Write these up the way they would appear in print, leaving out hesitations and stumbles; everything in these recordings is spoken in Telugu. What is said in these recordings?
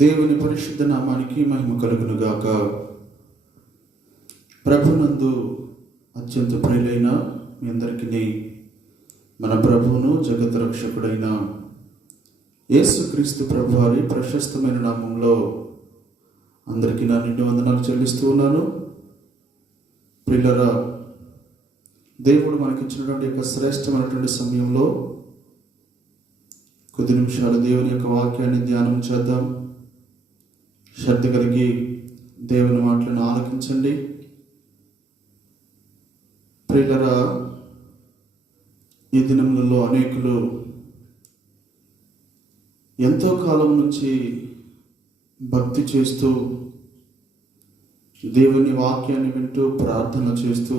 దేవుని పరిశుద్ధ నామానికి మహిమ కలుగును గాక. ప్రభునందు అత్యంత ప్రియులైన మీ అందరికీ మన ప్రభువును జగత్ రక్షకుడైన యేసుక్రీస్తు ప్రభు వారి ప్రశస్తమైన నామంలో అందరికీ నా నిండు వందనాలు చెల్లిస్తూ ఉన్నాను. ప్రియులరా, దేవుడు మనకిచ్చినటువంటి యొక్క శ్రేష్టమైనటువంటి సమయంలో కొద్ది నిమిషాలు దేవుని యొక్క వాక్యాన్ని ధ్యానం చేద్దాం. శ్రద్ధ కలిగి దేవుని మాటలను ఆలకించండి. ప్రియులరా, ఈ దినములలో అనేకులు ఎంతో కాలం నుంచి భక్తి చేస్తూ దేవుని వాక్యాన్ని వింటూ ప్రార్థన చేస్తూ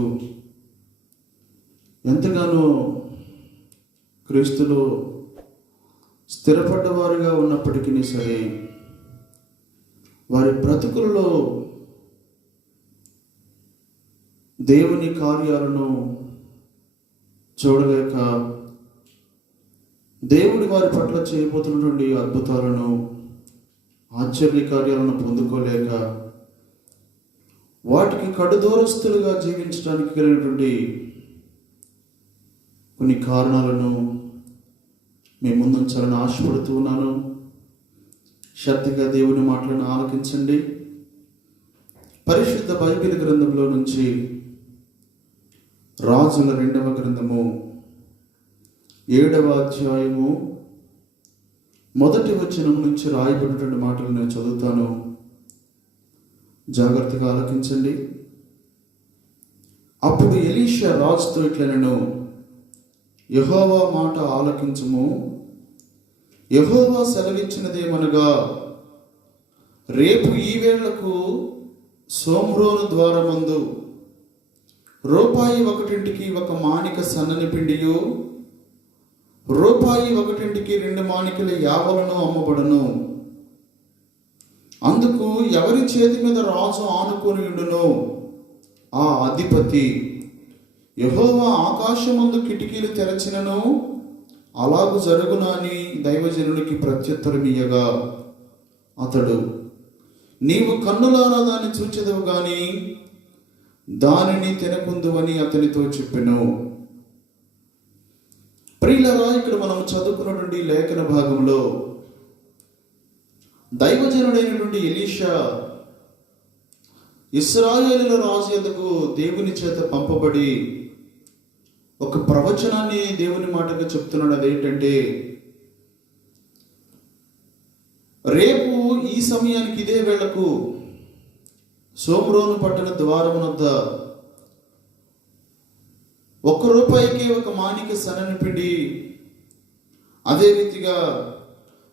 ఎంతగానో క్రీస్తులో స్థిరపడ్డవారుగా ఉన్నప్పటికీ సరే, వారి బ్రతుకులలో దేవుని కార్యాలను చూడలేక, దేవుడి వారి పట్ల చేయబోతున్నటువంటి అద్భుతాలను, ఆశ్చర్య కార్యాలను పొందుకోలేక, వాటికి కడుదూరస్తులుగా జీవించడానికి కలిగినటువంటి కొన్ని కారణాలను మీ ముందుంచాలని ఆశపడుతూ ఉన్నాను. శ్రద్ధగా దేవుని మాటలను ఆలకించండి. పరిశుద్ధ బైబిల్ గ్రంథంలో నుంచి రాజుల 2వ గ్రంథము 7వ అధ్యాయము 1వ వచనం నుంచి రాయబడినటువంటి మాటలు నేను చదువుతాను. జాగ్రత్తగా ఆలకించండి. అప్పుడు ఎలీషా రాజుతో ఇట్లనెను, యెహోవా మాట ఆలకించుము. యెహోవా సెలవిచ్చినదేమనగా, రేపు ఈ వేళకు సోమ్రోను ద్వారమందు రూపాయి 1 ఒక మానిక సన్నని పిండియు, రూపాయి 1 2 మానికల యావలను అమ్మబడును. అందుకు ఎవరి చేతి మీద రాజు ఆనుకొని ఉండునో ఆ అధిపతి, యెహోవా ఆకాశమందు కిటికీలు తెరచినను అలాగు జరుగునా అని దైవజనునికి ప్రత్యుత్తరమియ్యగా, అతడు, నీవు కన్నులారా దాన్ని చూచెదవు గాని దానిని తినకుందువని అతనితో చెప్పెను. ప్రియులరా, ఇక్కడ మనం చదువుకున్నటువంటి లేఖన భాగంలో దైవజనుడైనటువంటి ఎలీషా ఇశ్రాయేలుల రాజు యొద్దకు దేవుని చేత పంపబడి ఒక ప్రవచనాన్ని దేవుని మాటగా చెప్తున్నాడు. అదేంటంటే, రేపు ఈ సమయానికి ఇదే వేళకు సోమ్రోను పట్టణ ద్వారమునొద్ద 1 రూపాయికి ఒక మానిక సన్నని పిండి, అదే రీతిగా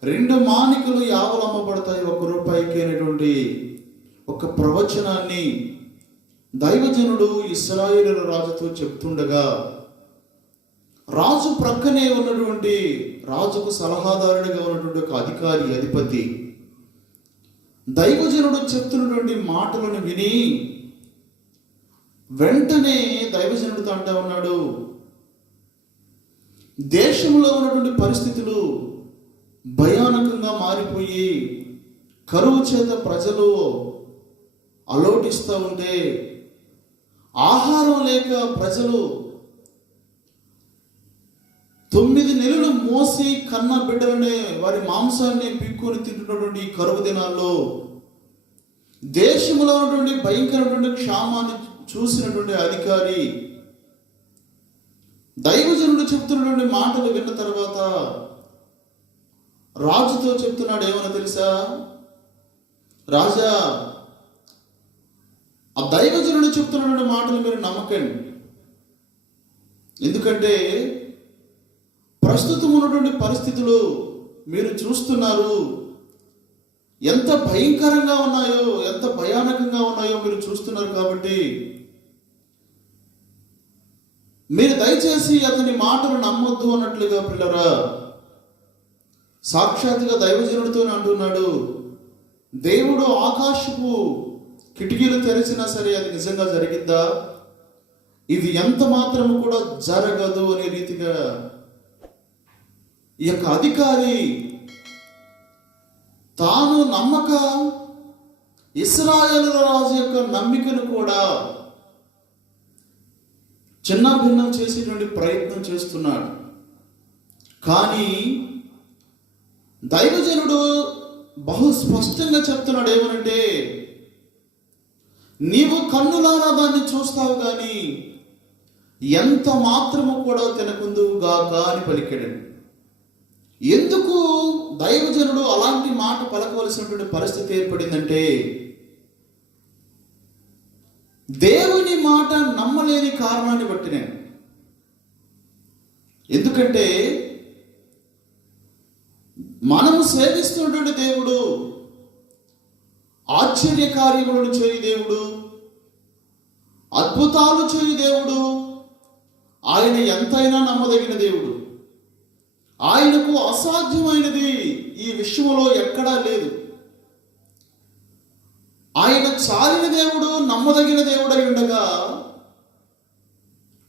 2 మానికలు యావలు అమ్మబడతాయి 1 రూపాయికి అనేటువంటి ఒక ప్రవచనాన్ని దైవజనుడు ఇశ్రాయేలుల రాజుతో చెప్తుండగా, రాజు ప్రక్కనే ఉన్నటువంటి, రాజుకు సలహాదారుడిగా ఉన్నటువంటి ఒక అధిపతి దైవజనుడు చెప్తున్నటువంటి మాటలను విని వెంటనే దైవజనుడితో అంటా ఉన్నాడు, దేశంలో ఉన్నటువంటి పరిస్థితులు భయానకంగా మారిపోయి కరువు చేత ప్రజలు అలోటిస్తూ ఉంటే, ఆహారం లేక ప్రజలు 9 నెలలు మోసి కన్న బిడ్డలనే వారి మాంసాన్ని పీక్కొని తింటున్నటువంటి ఈ కరువు దినాల్లో దేశంలో ఉన్నటువంటి భయంకరమైనటువంటి క్షామాన్ని చూసినటువంటి అధికారి దైవజనుడు చెప్తున్నటువంటి మాటలు విన్న తర్వాత రాజుతో చెప్తున్నాడు, ఏమన్నా తెలుసా రాజా, ఆ దైవజనుడు చెప్తున్నటువంటి మాటలు మీరు నమ్మకండి. ఎందుకంటే ప్రస్తుతం ఉన్నటువంటి పరిస్థితులు మీరు చూస్తున్నారు, ఎంత భయంకరంగా ఉన్నాయో, ఎంత భయానకంగా ఉన్నాయో మీరు చూస్తున్నారు. కాబట్టి మీరు దయచేసి అతని మాటలు నమ్మొద్దు అన్నట్లుగా, పిల్లరా, సాక్షాత్తుగా దైవజనుడితో అంటున్నాడు, దేవుడు ఆకాశపు కిటికీలు తెరిచినా సరే అది నిజంగా జరిగిద్దా? ఇది ఎంత మాత్రము కూడా జరగదు అనే రీతిగా ఈ యొక్క అధికారి తాను నమ్మక ఇశ్రాయేలు రాజు యొక్క నమ్మికను కూడా చిన్న భిన్నం చేసేటువంటి ప్రయత్నం చేస్తున్నాడు. కానీ దైవజనుడు బహు స్పష్టంగా చెప్తున్నాడు ఏమనంటే, నీవు కన్నులారా దాన్ని చూస్తావు కానీ ఎంత మాత్రము కూడా తినకుందువుగాక అని పలికాడు. ఎందుకు దైవజనుడు అలాంటి మాట పలకవలసినటువంటి పరిస్థితి ఏర్పడిందంటే, దేవుని మాట నమ్మలేని కారణాన్ని బట్టి నేను. ఎందుకంటే మనము సేవిస్తున్నటువంటి దేవుడు ఆశ్చర్య కార్యములను చేయు దేవుడు, అద్భుతాలు చేయు దేవుడు. ఆయన ఎంతైనా నమ్మదగిన దేవుడు. ఆయనకు అసాధ్యమైనది ఈ విశ్వంలో ఎక్కడా లేదు. ఆయన చాలిన దేవుడు, నమ్మదగిన దేవుడు అయి ఉండగా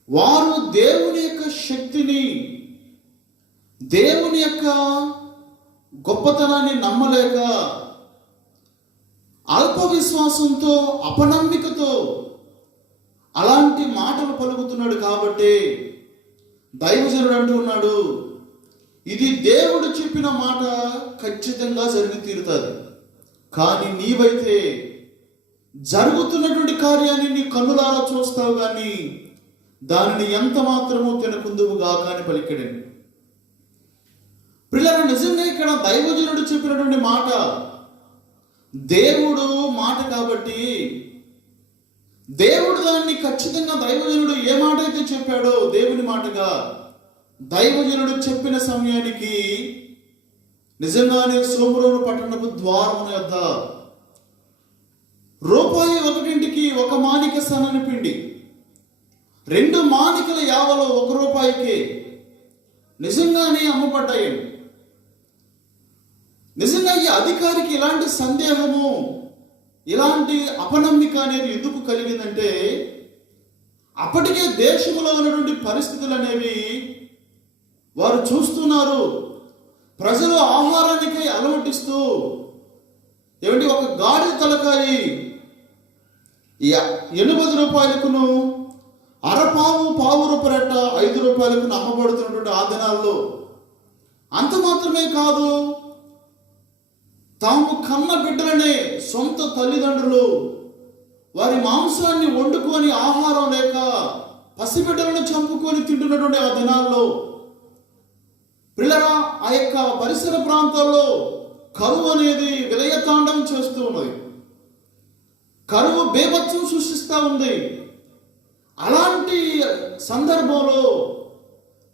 వారు దేవుని యొక్క శక్తిని, దేవుని యొక్క గొప్పతనాన్ని నమ్మలేక అల్ప విశ్వాసంతో, అపనమ్మికతో అలాంటి మాటలు పలుకుతున్నాడు. కాబట్టి దైవజనుడు అంటూ ఉన్నాడు, ఇది దేవుడు చెప్పిన మాట ఖచ్చితంగా జరిగి తీరుతుంది. కానీ నీవైతే జరుగుతున్నటువంటి కార్యాన్ని నీ కన్నులారా చూస్తావు కానీ దానిని ఎంత మాత్రమూ తినకుందువుగా కానీ పలికడండి. పిల్లలు, నిజంగా ఇక్కడ దైవజనుడు చెప్పినటువంటి మాట దేవుడు మాట కాబట్టి దేవుడు దాన్ని ఖచ్చితంగా, దైవజనుడు ఏ మాట అయితే చెప్పాడో దేవుని మాటగా, దైవజనుడు చెప్పిన సమయానికి నిజంగానే సోమరోను పట్టణపు ద్వారమున యొద్ద రూపాయి ఒకటింటికి ఒక మానిక సన్నని పిండి, 2 మానికల యావలో 1 రూపాయికి నిజంగానే అమ్మబడ్డాయి. నిజంగా ఈ అధికారికి ఇలాంటి సందేహము, ఇలాంటి అపనమ్మిక అనేది ఎందుకు కలిగిందంటే, అప్పటికే దేశంలో ఉన్నటువంటి పరిస్థితులు అనేవి వారు చూస్తున్నారు. ప్రజలు ఆహారానికై అలవటిస్తూ ఒక గాడి తలకాయి 80 రూపాయలకును, అరపావు పావు రూపాయట 5 రూపాయలకు అమ్మబడుతున్నటువంటి ఆ దినాల్లో. అంత మాత్రమే కాదు, తాము కన్న బిడ్డలనే సొంత తల్లిదండ్రులు వారి మాంసాన్ని వండుకొని ఆహారం లేక పసిబిడ్డలను చంపుకొని తింటున్నటువంటి ఆ దినాల్లో పిల్లరా, ఆ యొక్క పరిసర ప్రాంతాల్లో కరువు అనేది విలయతాండం చేస్తూ ఉన్నది. కరువు బేభత్సం సృష్టిస్తూ ఉంది. అలాంటి సందర్భంలో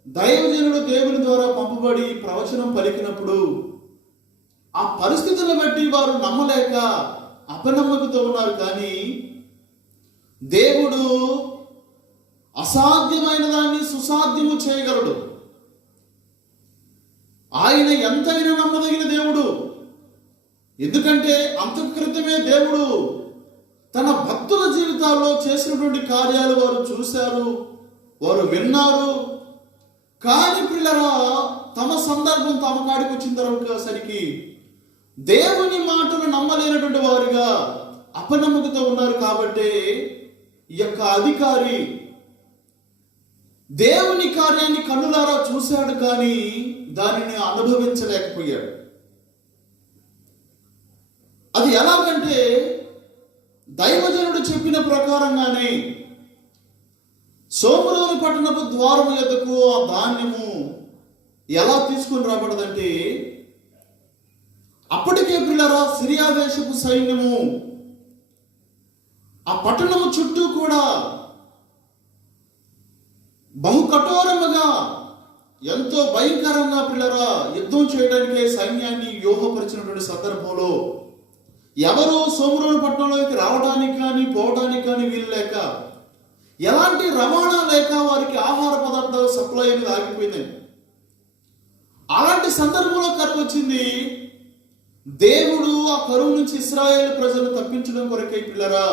దైవజనుడు దేవుని ద్వారా పంపబడి ప్రవచనం పలికినప్పుడు ఆ పరిస్థితులను బట్టి వారు నమ్మలేక అపనమ్మకతో ఉన్నారు. కానీ దేవుడు అసాధ్యమైన దాన్ని సుసాధ్యము చేయగలడు. ఆయన ఎంతైనా నమ్మదగిన దేవుడు. ఎందుకంటే అంతఃక్రితమే దేవుడు తన భక్తుల జీవితాల్లో చేసినటువంటి కార్యాలు వారు చూశారు, వారు విన్నారు. కానీ పిల్లరా, తమ సందర్భం తమ కాడికి వచ్చిన తర్వాత సరికి దేవుని మాటలు నమ్మలేనటువంటి వారిగా అపనమ్మకతో ఉన్నారు. కాబట్టి ఈ యొక్క అధికారి దేవుని కార్యాన్ని కన్నులారా చూశాడు కానీ దానిని అనుభవించలేకపోయాడు. అది ఎలాగంటే, దైవజనుడు చెప్పిన ప్రకారంగానే సోమరోను పట్టణపు ద్వారము యొద్దకు ఆ ధాన్యము ఎలా తీసుకుని రాబడదంటే, అప్పటికే పిల్లరా సిరియా దేశపు సైన్యము ఆ పట్టణము చుట్టూ కూడా బహు కఠోరముగా, ఎంతో భయంకరంగా పిల్లరా యుద్ధం చేయడానికి సైన్యాన్ని వ్యూహపరిచినటువంటి సందర్భంలో ఎవరు సోమరోను పట్టణంలోకి రావడానికి కానీ పోవడానికి కానీ వీలు లేక, ఎలాంటి రవాణా లేక వారికి ఆహార పదార్థాల సప్లై అనేది ఆగిపోయిందండి. అలాంటి సందర్భంలో కరువు వచ్చింది. దేవుడు ఆ కరువు నుంచి ఇశ్రాయేలు ప్రజలు తప్పించడం కొరకై పిల్లరా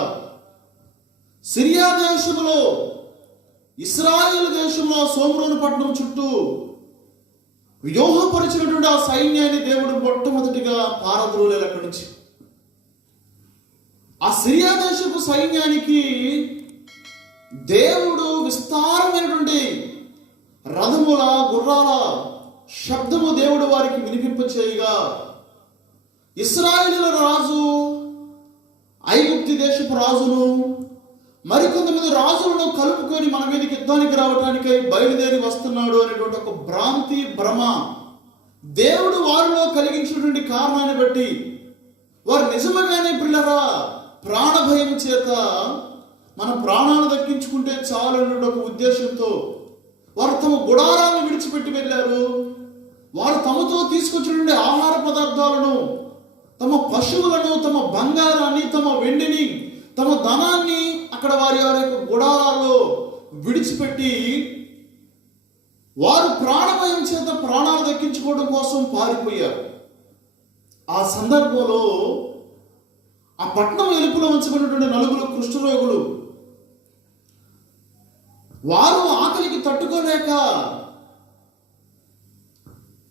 సిరియా దేశంలో, ఇశ్రాయేలు దేశంలో సోమరోను పట్టణం చుట్టూ వ్యూహపరిచినటువంటి ఆ సైన్యాన్ని దేవుడు మొట్టమొదటిగా పారద్రోలేరు అక్కడి నుంచి. ఆ సిరియా దేశపు సైన్యానికి దేవుడు విస్తారమైనటువంటి రథముల గుర్రాల శబ్దము దేవుడు వారికి వినిపింపచేయగా, ఇశ్రాయేలీయుల రాజు ఐగుప్తు దేశపు రాజును మరికొంతమంది రాజులను కలుపుకొని మన మీదకి యుద్ధానికి రావటానికై బయలుదేరి వస్తున్నాడు అనేటువంటి ఒక భ్రాంతి భ్రమ దేవుడు వారిలో కలిగించినటువంటి కారణాన్ని బట్టి వారు నిజముగానే పిల్లరా ప్రాణభయం చేత మన ప్రాణాలు దక్కించుకుంటే చాలు అనే ఒక ఉద్దేశంతో వారు తమ గుడారాలను విడిచిపెట్టి వెళ్ళారు. వారు తమతో తీసుకొచ్చినటువంటి ఆహార పదార్థాలను, తమ పశువులను, తమ బంగారాన్ని, తమ వెండిని, తమ ధనాన్ని అక్కడ వారి యొక్క గుడారాల్లో విడిచిపెట్టి వారు ప్రాణభయం చేత ప్రాణాలు దక్కించుకోవడం కోసం పారిపోయారు. ఆ సందర్భంలో ఆ పట్టణం వెలుపులో ఉంచబడినటువంటి 4 కుష్ఠరోగులు వారు ఆకలికి తట్టుకోలేక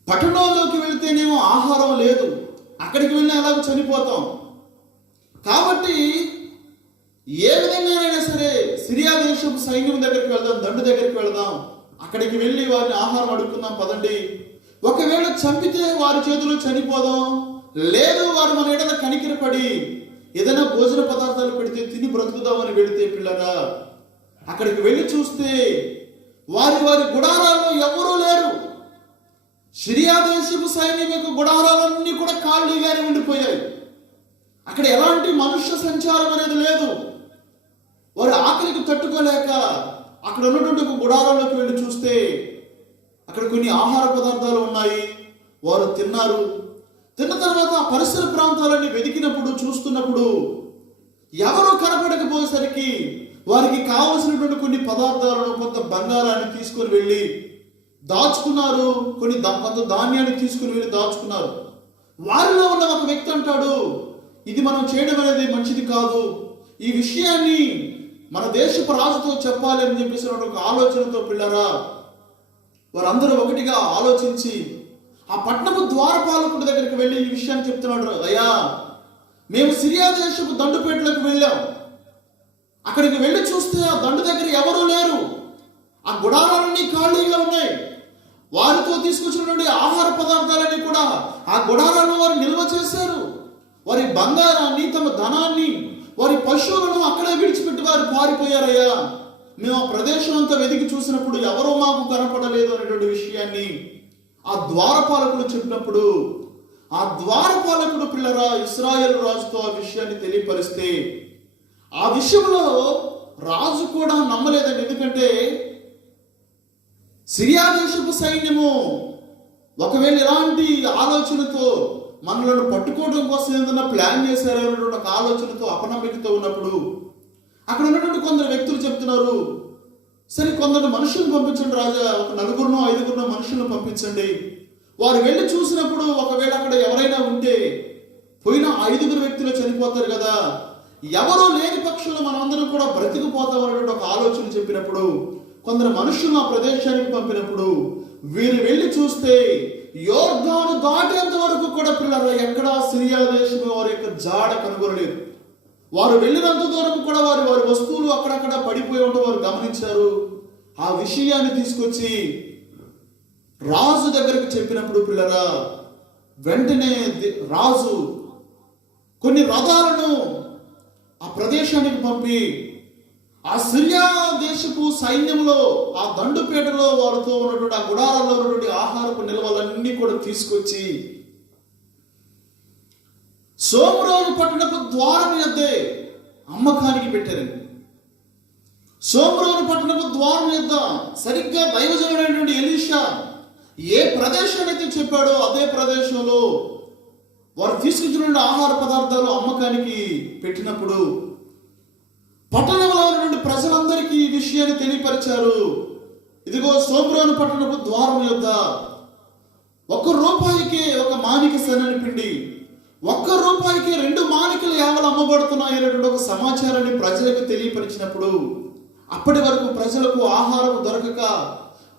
పట్టణంలోకి వెళ్తేనేమో ఆహారం లేదు, అక్కడికి వెళ్ళి అలాగ చనిపోతాం కాబట్టి ఏ విధంగానైనా సరే సిరియా దేశపు సైన్యం దగ్గరికి వెళ్దాం, దండు దగ్గరికి వెళ్దాం, అక్కడికి వెళ్ళి వారిని ఆహారం అడుగుకుందాం పదండి. ఒకవేళ చంపితే వారి చేతిలో చనిపోదాం, లేదు వారు మన ఎడల కనికిరపడి ఏదైనా భోజన పదార్థాలు పెడితే తిని బ్రతుకుదామని వెళితే పిల్లగా అక్కడికి వెళ్ళి చూస్తే వారి వారి గుడారాల్లో ఎవరూ లేరు. సిరియా దేశపు సైన్యం యొక్క గుడారాలన్నీ కూడా ఖాళీగానే ఉండిపోయాయి. అక్కడ ఎలాంటి మనుష్య సంచారం అనేది లేదు. వారు ఆకలికి తట్టుకోలేక అక్కడ ఉన్నటువంటి ఒక గుడారంలోకి వెళ్ళి చూస్తే అక్కడ కొన్ని ఆహార పదార్థాలు ఉన్నాయి. వారు తిన్నారు. తిన్న తర్వాత ఆ పరిసర ప్రాంతాలన్నీ వెతికినప్పుడు చూస్తున్నప్పుడు ఎవరు కనపడకపోయేసరికి వారికి కావలసినటువంటి కొన్ని పదార్థాలను, కొంత బంగారాన్ని తీసుకొని వెళ్ళి దాచుకున్నారు. కొంత ధాన్యాన్ని తీసుకుని వెళ్ళి దాచుకున్నారు. వారిలో ఉన్న ఒక వ్యక్తి అంటాడు, ఇది మనం చేయడం అనేది మంచిది కాదు, ఈ విషయాన్ని మన దేశపు రాజుతో చెప్పాలి అని చెప్పేసి ఒక ఆలోచనతో పిల్లరా వారందరూ ఒకటిగా ఆలోచించి ఆ పట్టణపు ద్వారపాలకుడి దగ్గరికి వెళ్ళి ఈ విషయాన్ని చెప్తున్నాడు. అయ్యా, మేము సిరియా దేశపు దండుపేటలకు వెళ్ళాం, అక్కడికి వెళ్ళి చూస్తే ఆ దండు దగ్గర ఎవరూ లేరు, ఆ గుడారాలన్నీ ఖాళీగా ఉన్నాయి. వారితో తీసుకొచ్చినటువంటి ఆహార పదార్థాలన్నీ కూడా ఆ గుడారాలను వారు నిల్వ చేశారు. వారి బంగారాన్ని, తమ ధనాన్ని, వారి పశువులను అక్కడే విడిచిపెట్టి వారు పారిపోయారయ్యా. మేము ఆ ప్రదేశం అంతా వెతికి చూసినప్పుడు ఎవరో మాకు కనపడలేదు అనేటువంటి విషయాన్ని ఆ ద్వారపాలకుడు చెప్పినప్పుడు ఆ ద్వారపాలకుడు పిల్లరా ఇశ్రాయేలు రాజుతో ఆ విషయాన్ని తెలియపరిస్తే ఆ విషయంలో రాజు కూడా నమ్మలేదండి. ఎందుకంటే సిరియా దేశపు సైన్యము ఒకవేళ ఎలాంటి ఆలోచనతో మనలను పట్టుకోవడం కోసం ఏదైనా ప్లాన్ చేశారనేటువంటి ఒక ఆలోచనతో అపనమ్మికతో ఉన్నప్పుడు అక్కడ ఉన్నటువంటి కొందరు వ్యక్తులు చెప్తున్నారు, సరే కొందరు మనుషులను పంపించండి రాజా, ఒక 4 5 మనుషులను పంపించండి. వారు వెళ్ళి చూసినప్పుడు ఒకవేళ అక్కడ ఎవరైనా ఉంటే పోయిన 5 వ్యక్తులు చనిపోతారు కదా, ఎవరో లేని పక్షంలో మనమందరం కూడా బ్రతికిపోతాం అనేటువంటి ఒక ఆలోచన చెప్పినప్పుడు కొందరు మనుషులను ఆ ప్రదేశానికి పంపినప్పుడు వీరు వెళ్ళి చూస్తే యోర్దాను దాటేంత వరకు కూడా పిల్లలు ఎక్కడా సిరియా దేశం వారి యొక్క జాడ కనుగొనలేదు. వారు వెళ్ళినంత దూరం కూడా వారి వారి వస్తువులు అక్కడక్కడ పడిపోయి ఉంటే వారు గమనించారు. ఆ విషయాన్ని తీసుకొచ్చి రాజు దగ్గరికి చెప్పినప్పుడు పిల్లరా వెంటనే రాజు కొన్ని రథాలను ఆ ప్రదేశానికి పంపి ఆ సిరియా దేశపు సైన్యంలో ఆ దండుపేటలో వారితో ఉన్నటువంటి ఆ గుడారాల్లో ఉన్నటువంటి ఆహారపు నిల్వలన్నీ కూడా తీసుకొచ్చి సోమ్రోను పట్టణపు ద్వారం యొద్దే అమ్మకానికి పెట్టారండి. సోమ్రోను పట్టణపు ద్వారం యొద్ద సరిగ్గా దైవజనుడైనటువంటి ఎలీషా ఏ ప్రదేశానికి చెప్పాడో అదే ప్రదేశంలో వారు తీసుకొచ్చినటువంటి ఆహార పదార్థాలు అమ్మకానికి పెట్టినప్పుడు పట్టణంలో ఉన్నటువంటి ప్రజలందరికీ ఈ విషయాన్ని తెలియపరిచారు. ఇదిగో సోమ్రోను పట్టణపు ద్వారం యొద్ద ₹1 ఒక మానిక సన్నని పిండి, ₹1 2 మానికలు యావలు అమ్మబడుతున్నాయి అనేటువంటి ఒక సమాచారాన్ని ప్రజలకు తెలియపరిచినప్పుడు అప్పటి వరకు ప్రజలకు ఆహారం దొరకక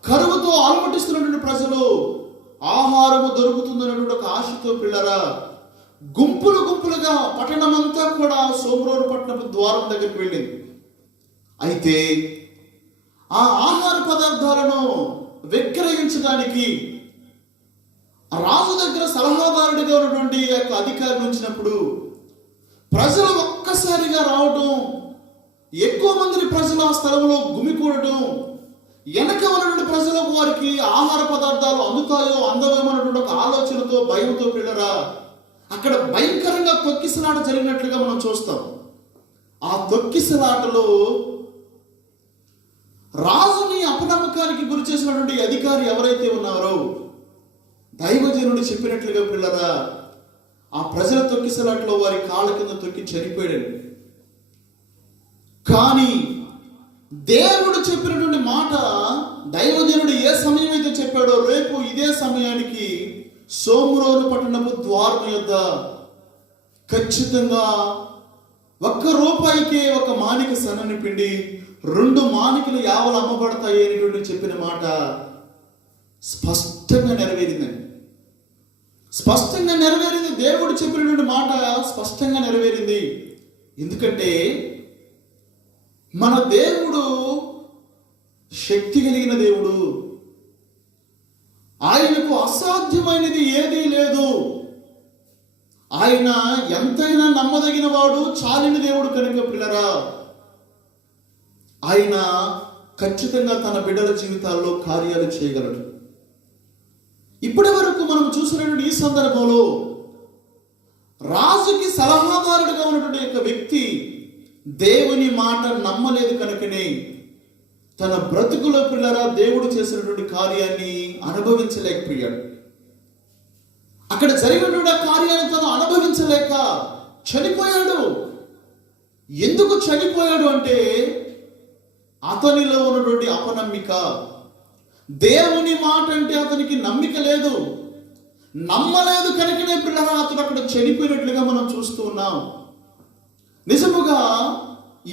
కరువుతో అలమటిస్తున్నటువంటి ప్రజలు ఆహారము దొరుకుతుందనేటువంటి ఒక ఆశతో పిల్లరా గుంపులు గుంపులుగా పట్టణమంతా కూడా సోమ్రోరు పట్టణపు ద్వారం దగ్గరికి వెళ్ళింది. అయితే ఆ ఆహార పదార్థాలను విక్రయించడానికి రాజు దగ్గర సలహాదారుడిగా ఉన్నటువంటి యొక్క అధికారి ఉంచినప్పుడు ప్రజలు ఒక్కసారిగా రావడం, ఎక్కువ మంది ప్రజలు ఆ స్థలంలో గుమికూడటం, వెనక ఉన్నటువంటి ప్రజలకు వారికి ఆహార పదార్థాలు అందుతాయో అందవేమన్నటువంటి ఒక ఆలోచనతో భయంతో పిల్లరా అక్కడ భయంకరంగా తొక్కిసలాట జరిగినట్లుగా మనం చూస్తాం. ఆ తొక్కిసలాటలో రాజుని అపనమ్మకానికి గురి చేసినటువంటి అధికారి ఎవరైతే ఉన్నారో దైవజనుడు చెప్పినట్లుగా పిల్లరా ఆ ప్రజల తొక్కిసలాటలో వారి కాళ్ళ కింద తొక్కి చనిపోయాడు. కానీ దేవుడు చెప్పినటువంటి మాట దైవజనుడు ఏ సమయం అయితే చెప్పాడో రేపు ఇదే సమయానికి సోమ్రోరు పట్టణపు ద్వారం యొద్ద ఖచ్చితంగా ₹1 ఒక మానిక సన్నని పిండి 2 మానికలు యావలు అమ్మబడతాయి అనేటువంటి చెప్పిన మాట స్పష్టంగా నెరవేరిందండి. స్పష్టంగా నెరవేరింది. దేవుడు చెప్పినటువంటి మాట స్పష్టంగా నెరవేరింది. ఎందుకంటే మన దేవుడు శక్తి కలిగిన దేవుడు. ఆయనకు అసాధ్యమైనది ఏదీ లేదు. ఆయన ఎంతైనా నమ్మదగిన వాడు, చాలిన దేవుడు కనుక పిల్లరా ఆయన ఖచ్చితంగా తన బిడ్డల జీవితాల్లో కార్యాలు చేయగలడు. ఇప్పటి వరకు మనం చూసినటువంటి ఈ సందర్భంలో రాజుకి సలహాదారుడిగా ఉన్నటువంటి యొక్క వ్యక్తి దేవుని మాట నమ్మలేదు కనుకనే తన బ్రతుకులో పిల్లరా దేవుడు చేసినటువంటి కార్యాన్ని అనుభవించలేకపోయాడు. అక్కడ జరిగినటువంటి కార్యాన్ని తను అనుభవించలేక చనిపోయాడు. ఎందుకు చనిపోయాడు అంటే అతనిలో ఉన్నటువంటి అపనమ్మిక. దేవుని మాట అంటే అతనికి నమ్మిక లేదు, నమ్మలేదు కనుకనే పిల్లరా అతను అక్కడ చనిపోయినట్లుగా మనం చూస్తూ ఉన్నాం. నిజముగా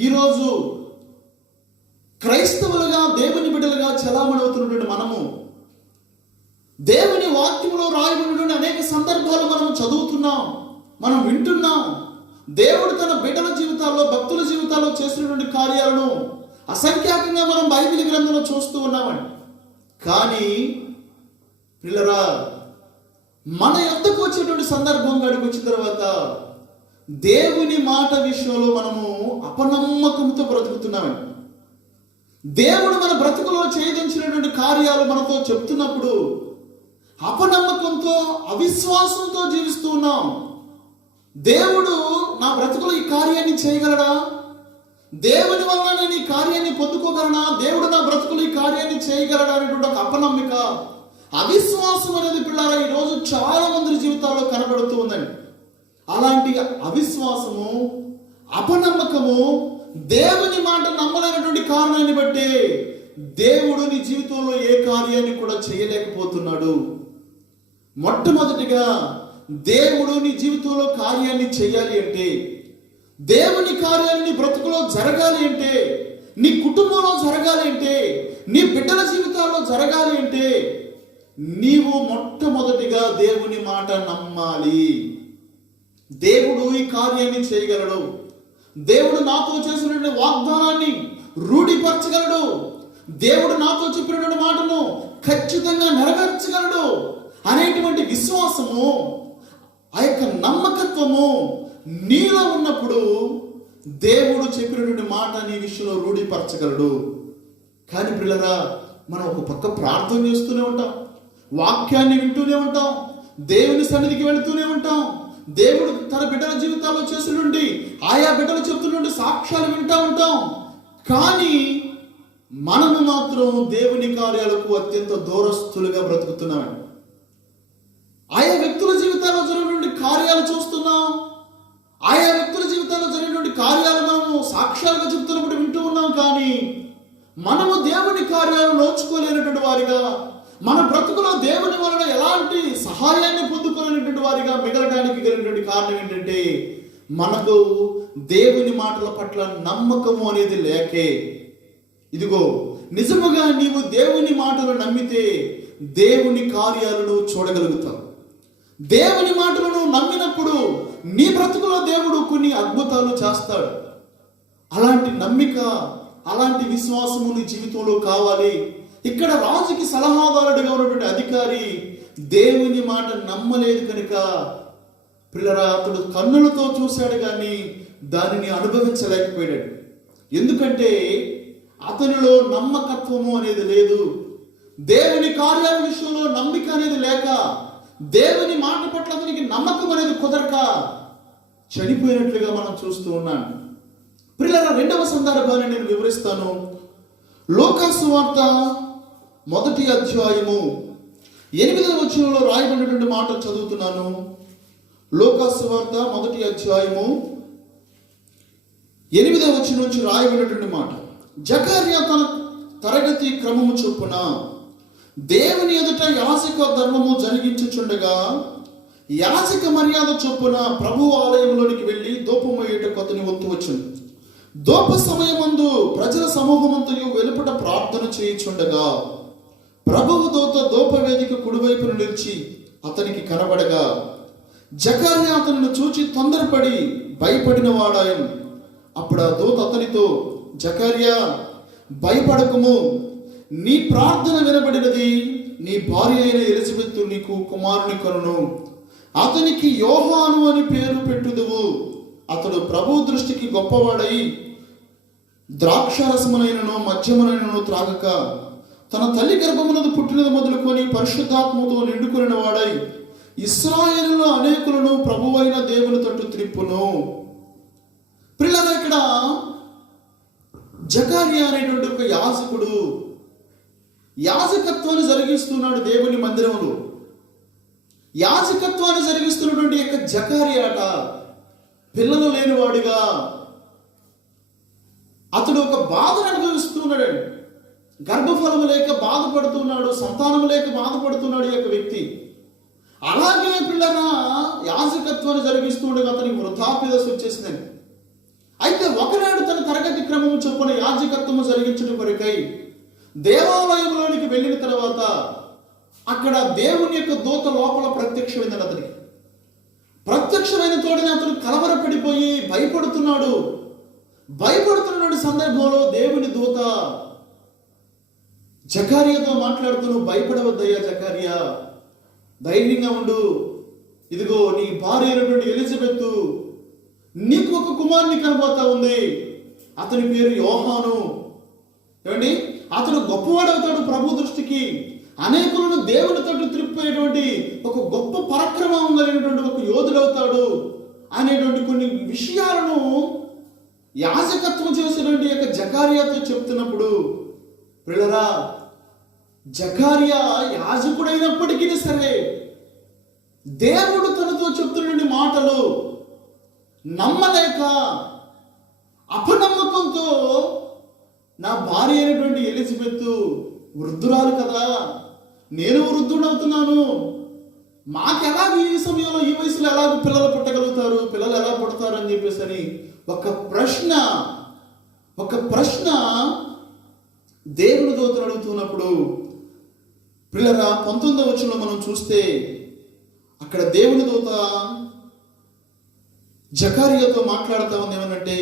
ఈరోజు క్రైస్తవులుగా దేవుని బిడ్డలుగా చలామణి అవుతున్నటువంటి మనము దేవుని వాక్యంలో రాయబడినటువంటి అనేక సందర్భాలు మనం చదువుతున్నాం, మనం వింటున్నాం. దేవుడు తన బిడ్డల జీవితాల్లో, భక్తుల జీవితాల్లో చేసినటువంటి కార్యాలను అసంఖ్యాకంగా మనం బైబిల్ గ్రంథంలో చూస్తూ ఉన్నామండి. కానీ పిల్లరా మన యొద్దకు వచ్చేటువంటి సందర్భం గడికి వచ్చిన తర్వాత దేవుని మాట విషయంలో మనము అపనమ్మకంతో బ్రతుకుతున్నామండి. దేవుడు మన బ్రతుకులో చేయదలిచినటువంటి కార్యాలు మనతో చెప్తున్నప్పుడు అపనమ్మకంతో, అవిశ్వాసంతో జీవిస్తూ ఉన్నాం. దేవుడు నా బ్రతుకులో ఈ కార్యాన్ని చేయగలడా? దేవుని వల్ల నేను ఈ కార్యాన్ని పొందుకోగలనా? దేవుడు నా బ్రతుకులు ఈ కార్యాన్ని చేయగలడా అనేటువంటి ఒక అపనమ్మిక, అవిశ్వాసం అనేది పిల్లారా ఈరోజు చాలా మంది జీవితాల్లో కనబడుతూ ఉందండి. అలాంటి అవిశ్వాసము, అపనమ్మకము, దేవుని మాట నమ్మలేనటువంటి కారణాన్ని బట్టి దేవుడు నీ జీవితంలో ఏ కార్యాన్ని కూడా చేయలేకపోతున్నాడు. మొట్టమొదటిగా దేవుడు నీ జీవితంలో కార్యాన్ని చేయాలి అంటే, దేవుని కార్యాలు నీ బ్రతుకులో జరగాలి అంటే, నీ కుటుంబంలో జరగాలి అంటే, నీ బిడ్డల జీవితాల్లో జరగాలి అంటే నీవు మొట్టమొదటిగా దేవుని మాట నమ్మాలి. దేవుడు ఈ కార్యాన్ని చేయగలడు, దేవుడు నాతో చేసినటువంటి వాగ్దానాన్ని రూఢిపరచగలడు, దేవుడు నాతో చెప్పినటువంటి మాటను ఖచ్చితంగా నెరవేర్చగలడు అనేటువంటి విశ్వాసము, ఆ యొక్క నమ్మకత్వము నీలో ఉన్నప్పుడు దేవుడు చెప్పినటువంటి మాట నీ విషయంలో రూఢిపరచగలడు. కానీ పిల్లరా మనం ఒక పక్క ప్రార్థన చేస్తూనే ఉంటాం, వాక్యాన్ని వింటూనే ఉంటాం, దేవుని సన్నిధికి వెళుతూనే ఉంటాం, దేవుడు తన బిడ్డల జీవితాల్లో చేసినటువంటి ఆయా బిడ్డలు చెప్తున్నటువంటి సాక్ష్యాలు వింటూ ఉంటాం. కానీ మనము మాత్రం దేవుని కార్యాలకు అత్యంత దూరస్తులుగా బ్రతుకుతున్నాం. ఆయా వ్యక్తుల జీవితాల్లో జరిగినటువంటి కార్యాలు చూస్తున్నాం, ఆయా వ్యక్తుల జీవితాల్లో జరిగినటువంటి కార్యాలు మనము సాక్ష్యాలుగా చెప్తున్నప్పుడు వింటూ ఉన్నాం. కానీ మనము దేవుని కార్యాలు నోచుకోలేనటువంటి వారిగా, మన బ్రతుకులో దేవుని వలన ఎలాంటి సహాయాన్ని పొందుకోలేనటువంటి వారిగా మిగలడానికి కలిగినటువంటి కారణం ఏంటంటే మనకు దేవుని మాటల పట్ల నమ్మకము అనేది లేకే. ఇదిగో నిజముగా నీవు దేవుని మాటలు నమ్మితే దేవుని కార్యాలను చూడగలుగుతాం. దేవుని మాటలను నమ్మినప్పుడు నీ బ్రతుకులో దేవుడు కొన్ని అద్భుతాలు చేస్తాడు. అలాంటి నమ్మిక, అలాంటి విశ్వాసము నీ జీవితంలో కావాలి. ఇక్కడ రాజుకి సలహాదారుడిగా ఉన్నటువంటి అధికారి దేవుని మాట నమ్మలేదు కనుక పిల్లరా అతడు కన్నులతో చూశాడు కానీ దానిని అనుభవించలేకపోయాడు. ఎందుకంటే అతనిలో నమ్మకత్వము అనేది లేదు. దేవుని కార్యాల విషయంలో నమ్మిక అనేది లేక, దేవుని మాట పట్ల అతనికి నమ్మకం అనేది కుదరక చనిపోయినట్లుగా మనం చూస్తూ ఉన్నాం. పిల్లల రెండవ సందర్భాన్ని నేను వివరిస్తాను. లూకా సువార్త 1వ అధ్యాయము 8వ వచనంలో రాయబడినటువంటి మాటలు చదువుతున్నాను. లూకా సువార్త 1వ అధ్యాయము 8వ వచనం నుంచి రాయబడినటువంటి మాట. జకర్యా తన తరగతి క్రమము చొప్పున దేవుని ఎదుట యాజక ధర్మము జరిగించుచుండగా యాజక మర్యాద చొప్పున ప్రభు ఆలయంలోనికి వెళ్ళి ధూపమయ్యేటకు అతని వంతు వచ్చును. ధూప సమయమందు ప్రజల సమూహమంతయు వెలుపట ప్రార్థన చేయుచుండగా ప్రభువు దూత ధూప వేదిక కుడివైపున నిలిచి అతనికి కనబడగా జకర్యా అతనిని చూచి తొందరపడి భయపడిన వాడాయను. అప్పుడు ఆ దూత అతనితో, జకర్యా భయపడకుము, నీ ప్రార్థన వినబడినది, నీ భార్య అయిన ఎలిజబెత్ నీకు కుమారుని కనును, అతనికి యోహాను అని పేరు పెట్టుదువు. అతడు ప్రభు దృష్టికి గొప్పవాడై ద్రాక్షారసమునైనను మద్యమునైనను త్రాగక తన తల్లి గర్భమునది పుట్టినది మొదలుకొని పరిశుద్ధాత్మతో నిండుకుని వాడై ఇశ్రాయేలులో అనేకులను ప్రభువైన దేవుని తట్టు త్రిప్పును. పిల్లలు, ఇక్కడ జకర్యా అనేటువంటి ఒక యాజకుడు యాజకత్వాన్ని జరిగిస్తున్నాడు దేవుని మందిరంలో. యాజకత్వాన్ని జరిగిస్తున్నటువంటి యొక్క జకర్యా అట పిల్లలు లేనివాడిగా అతడు ఒక బాధను అనుభవిస్తున్నాడు. గర్భఫలము లేక బాధపడుతున్నాడు, సంతానం లేక బాధపడుతున్నాడు ఈ యొక్క వ్యక్తి. అలాగే పిల్లల యాజకత్వాన్ని జరిగిస్తుండగా అతనికి వృద్ధాప్య దశ వచ్చేసిందని. అయితే ఒకనాడు తన తరగతి క్రమము చొప్పున యాజకత్వము జరిగించడం కొరకై దేవాలయంలోనికి వెళ్ళిన తర్వాత అక్కడ దేవుని యొక్క దూత లోపల ప్రత్యక్షమైందని అతనికి. ప్రత్యక్షమైన తోడని అతను కలవరపడిపోయి భయపడుతున్న సందర్భంలో దేవుని దూత జకర్యాతో మాట్లాడుతూ, నువ్వు భయపడవద్దయ్యా జకర్యా, ధైర్యంగా ఉండు. ఇదిగో నీ భార్య అయినటువంటి ఎలిజబెత్ నీకు ఒక కుమారుని కనబోతా ఉంది. అతని పేరు యోహాను. ఏమండి, అతను గొప్పవాడవుతాడు ప్రభు దృష్టికి. అనేకులను దేవుని తట్టు త్రిప్పేటువంటి ఒక గొప్ప పరాక్రమం కలిగినటువంటి ఒక యోధుడవుతాడు అనేటువంటి కొన్ని విషయాలను యాజకత్వం చేసినటువంటి యొక్క జకర్యాతో చెప్తున్నప్పుడు పిల్లరా, జకర్యా యాజకుడైనప్పటికీ సరే దేవుడు తనతో చెప్తున్న మాటలు నమ్మలేక అపనమ్మకంతో, నా భార్య అయినటువంటి ఎలిజబెత్ వృద్ధురాలు కదా, నేను వృద్ధుడవుతున్నాను, మాకెలాగ ఈ సమయంలో ఈ వయసులో ఎలాగ పిల్లలు పుట్టగలుగుతారు, పిల్లలు ఎలా పుడతారు అని చెప్పేసి అని ఒక ప్రశ్న దేవుని దూతను అడుగుతున్నప్పుడు పిల్లరా 19వ వచనంలో మనం చూస్తే అక్కడ దేవుని దూత జకర్యాతో మాట్లాడుతా ఉంది. ఏమనంటే,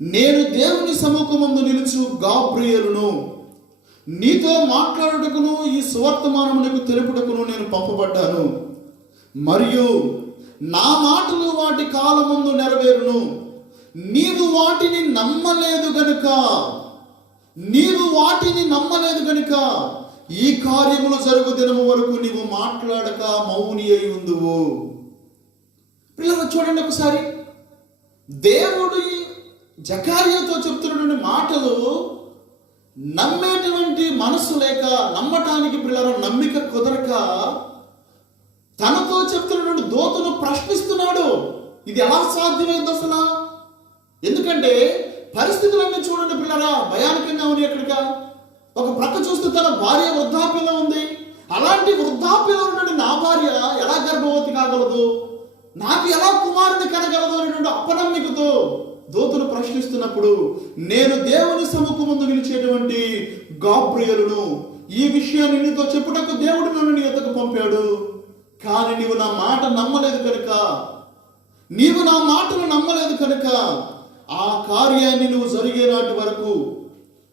నేను దేవుని సముఖమందు నిలుచు గాబ్రియేలును, నీతో మాట్లాడుటకును ఈ సువర్తమానమునకు తెలుపుటకును నేను పంపబడ్డాను. మరియు నా మాటలు వాటి కాలమందు నెరవేరును. నీవు వాటిని నమ్మలేదు గనుక ఈ కార్యములు జరుగు దినము వరకు నీవు మాట్లాడక మౌని అయి ఉందువు. పిల్లలు చూడండి ఒకసారి, దేవుడు జకర్యాతో చెప్తున్నటువంటి మాటలు నమ్మేటువంటి మనసు లేక, నమ్మటానికి పిల్లల నమ్మిక కుదరక తనతో చెప్తున్నటువంటి దూతను ప్రశ్నిస్తున్నాడు. ఇది ఎలా సాధ్యమైంది అసలు? ఎందుకంటే పరిస్థితులన్నీ చూడండి పిల్లరా, భయానకంగా ఉంది. ఎక్కడికా ఒక ప్రక్క చూస్తే తన భార్య వృద్ధాప్యంలో ఉంది. అలాంటి వృద్ధాప్యంలో ఉన్నటువంటి నా భార్య ఎలా గర్భవతి కాగలదు, నాకు ఎలా కుమారుని కనగలదు అనేటువంటి అపనమ్మికతో దూతను ప్రశ్నిస్తున్నప్పుడు, నేను దేవుని సముఖం ముందు నిలిచేటువంటి గాబ్రియేలును, ఈ విషయాన్ని నీతో చెప్పుటకు దేవుడు నన్ను నీ యొద్దకు పంపాడు. కానీ నీవు నా మాట నమ్మలేదు కనుక, నీవు నా మాటను నమ్మలేదు కనుక ఆ కార్యాన్ని నువ్వు జరిగే నాటి వరకు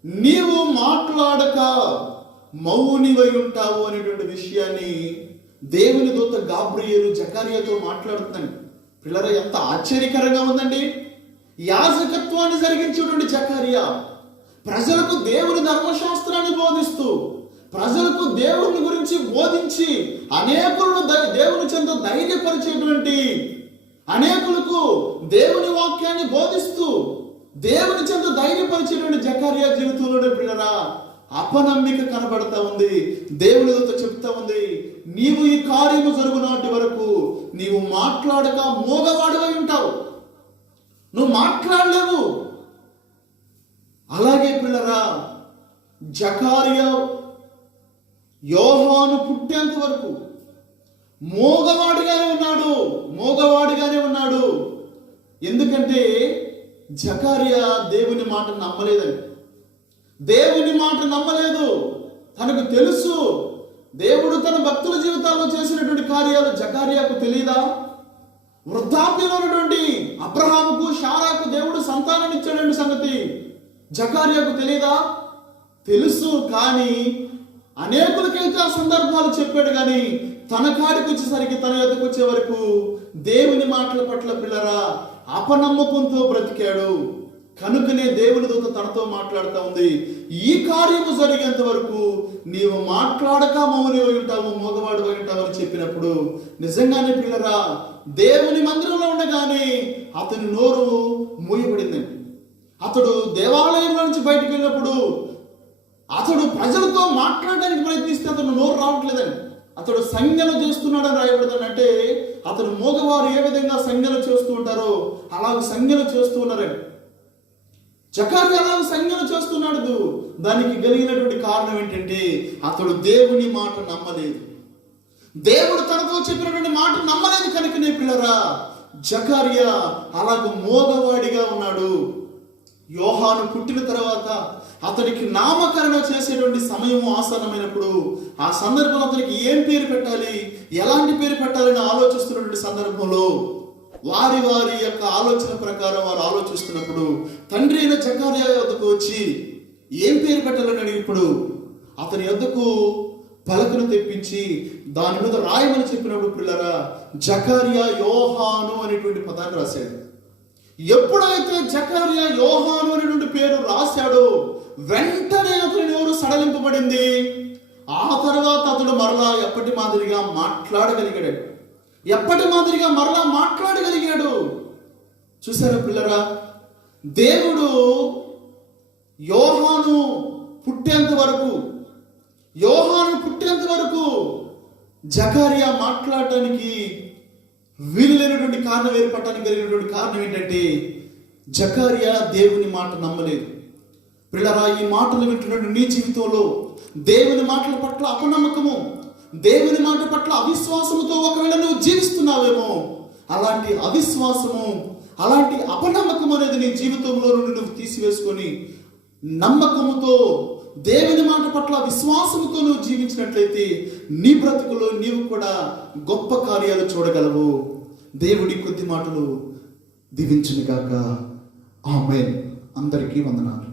నీవు మాట్లాడక మౌనివై ఉంటావు అనేటువంటి విషయాన్ని దేవుని దూత గాబ్రియేలు జకర్యాతో మాట్లాడుతున్నాను. పిల్లరా, ఎంత ఆశ్చర్యకరంగా ఉందండి. యాజకత్వాన్ని జరిగించేటువంటి జకర్యా ప్రజలకు దేవుని ధర్మశాస్త్రాన్ని బోధిస్తూ, ప్రజలకు దేవుని గురించి బోధించి అనేకులను దేవుని చెంత ధైర్యపరిచేటువంటి, అనేకులకు దేవుని వాక్యాన్ని బోధిస్తూ దేవుని చెంత ధైర్యపరిచేటువంటి జకర్యా జీవితంలోనే పిల్లరా అపనమ్మిక కనబడతా ఉంది. దేవుని దూత చెప్తా ఉంది, నీవు ఈ కార్యము జరుగునాటి వరకు నీవు మాట్లాడక మోగవాడివై ఉంటావు, నువ్వు మాట్లాడలేవు. అలాగే పిల్లరా, జకర్యా యోహాను పుట్టేంత వరకు మోగవాడిగానే ఉన్నాడు. ఎందుకంటే జకర్యా దేవుని మాట నమ్మలేదు. తనకు తెలుసు దేవుడు తన భక్తుల జీవితాల్లో చేసినటువంటి కార్యాలు జకర్యాకు తెలియదా? వృద్ధాప్యంలో ఉన్నటువంటి అబ్రహాముకు, శారాకు దేవుడు సంతానాన్ని ఇచ్చాడని సంగతి జకర్యాకు తెలియదా? తెలుసు. కానీ అనేకులకైతే ఆ సందర్భాలు చెప్పాడు. కానీ తన కాడికి వచ్చేసరికి, తన ఎదుకు వచ్చే వరకు దేవుని మాటల పట్ల పిల్లరా అపనమ్మకంతో బ్రతికాడు. కనుకనే దేవుని దూత తనతో మాట్లాడుతూ ఉంది, ఈ కార్యము జరిగేంత వరకు నీవు మాట్లాడక మౌనివై ఉంటావు, మోగవాడు అయి ఉంటావు అని చెప్పినప్పుడు నిజంగానే పిల్లరా దేవుని మందిరంలో ఉండగానే అతని నోరు మూయబడిందండి. అతడు దేవాలయంలో నుంచి బయటకు వెళ్ళినప్పుడు అతడు ప్రజలతో మాట్లాడడానికి ప్రయత్నిస్తే అతను నోరు రావట్లేదండి. అతడు సంజ్ఞలు చేస్తున్నాడని రాయబడతాడు. అంటే అతడు మోగవారు ఏ విధంగా సంజ్ఞలు చేస్తూ ఉంటారో అలాగే సంజ్ఞలు చేస్తూ ఉన్నారండి. జకర్యా అలాగే సంజ్ఞలు చేస్తున్నాడు. దానికి కలిగినటువంటి కారణం ఏంటంటే అతడు దేవుని మాట నమ్మలేదు. దేవుడు తనతో చెప్పినటువంటి మాట నమ్మలేదు కనుకనే పిల్లరా జకర్యా అలాగ మోగవాడిగా ఉన్నాడు. యోహాను పుట్టిన తర్వాత అతనికి నామకరణ చేసేటువంటి సమయం ఆసన్నమైనప్పుడు ఆ సందర్భంలో అతనికి ఏం పేరు పెట్టాలి, ఎలాంటి పేరు పెట్టాలని ఆలోచిస్తున్నటువంటి సందర్భంలో వారి యొక్క ఆలోచన ప్రకారం వారు ఆలోచిస్తున్నప్పుడు తండ్రి అయిన జకర్యా యొద్దకు వచ్చి ఏం పేరు పెట్టాలని అడిగినప్పుడు అతని యొద్దకు పలకను తెప్పించి దాని మీద రాయమని చెప్పినప్పుడు పిల్లరా జకర్యా యోహాను అనేటువంటి పదాన్ని రాశాడు. ఎప్పుడైతే జకర్యా యోహాను అనేటువంటి పేరు రాశాడో వెంటనే అతని నోరు సడలింపబడింది. ఆ తర్వాత అతడు మరలా ఎప్పటి మాదిరిగా మాట్లాడగలిగాడు. చూసారా పిల్లరా, దేవుడు యోహాను పుట్టేంత వరకు జకర్యా మాట్లాడటానికి వీలు లేనటువంటి కారణం ఏర్పడటానికి కలిగినటువంటి కారణం ఏంటంటే జకర్యా దేవుని మాట నమ్మలేదు. పిల్లరా, ఈ మాటలు వింటున్నట్టు నీ జీవితంలో దేవుని మాటల పట్ల అపనమ్మకము, దేవుని మాట పట్ల అవిశ్వాసముతో ఒకవేళ నువ్వు జీవిస్తున్నావేమో, అలాంటి అవిశ్వాసము, అలాంటి అపనమ్మకం అనేది నీ జీవితంలో నుండి నువ్వు తీసివేసుకొని నమ్మకముతో దేవుని మాట పట్ల విశ్వాసముతో నువ్వు జీవించినట్లయితే నీ బ్రతుకులో నీవు కూడా గొప్ప కార్యాలు చూడగలవు. దేవుడి కొద్ది మాటలు దీవించును గాక. ఆమేన్. అందరికీ వందనాలు.